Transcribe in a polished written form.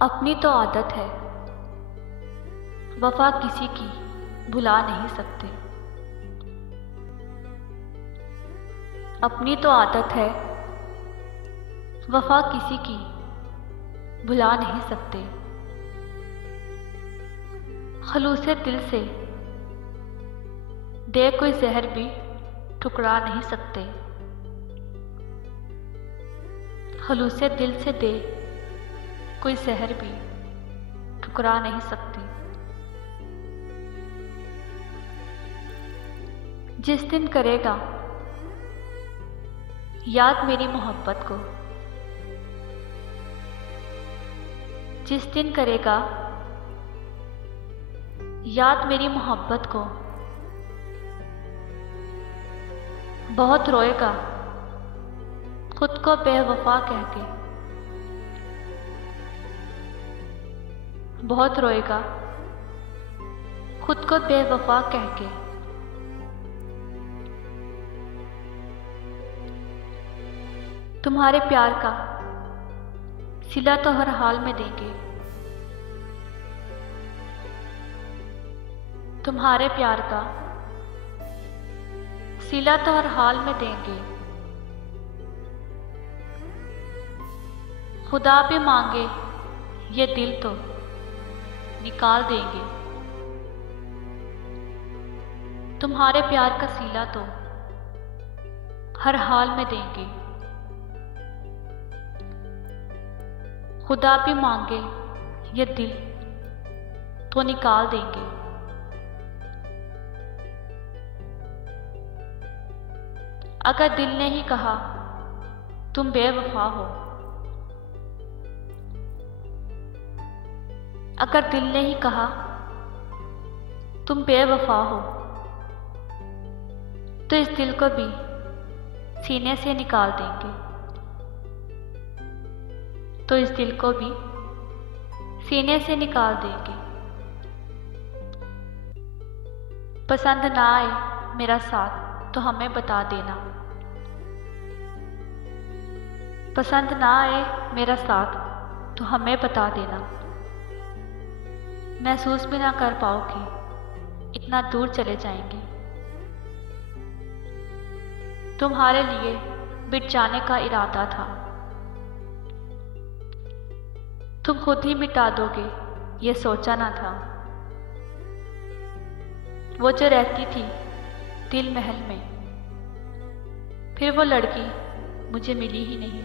अपनी तो आदत है, वफा किसी की भुला नहीं सकते। अपनी तो आदत है, वफा किसी की भुला नहीं सकते। खलूसे दिल से दे कोई जहर भी ठुकरा नहीं सकते। खलूसे दिल से दे कोई जहर भी ठुकरा नहीं सकते। जिस दिन करेगा याद मेरी मोहब्बत को, जिस दिन करेगा याद मेरी मोहब्बत को, बहुत रोएगा खुद को बेवफा कह के। बहुत रोएगा खुद को बेवफा कह के। तुम्हारे प्यार का सिला तो हर हाल में देंगे। तुम्हारे प्यार का सिला तो हर हाल में देंगे। खुदा भी मांगे ये दिल तो निकाल देंगे। तुम्हारे प्यार का सिला तो हर हाल में देंगे। खुदा भी मांगे ये दिल तो निकाल देंगे। अगर दिल ने ही कहा तुम बेवफा हो, अगर दिल ने ही कहा तुम बेवफा हो, तो इस दिल को भी सीने से निकाल देंगे। तो इस दिल को भी सीने से निकाल देंगे। पसंद ना आए मेरा साथ तो हमें बता देना। पसंद ना आए मेरा साथ तो हमें बता देना। महसूस भी ना कर पाओगे इतना दूर चले जाएंगे। तुम्हारे लिए मिट जाने का इरादा था, तुम खुद ही मिटा दोगे ये सोचा ना था। वो जो रहती थी दिल महल में, फिर वो लड़की मुझे मिली ही नहीं।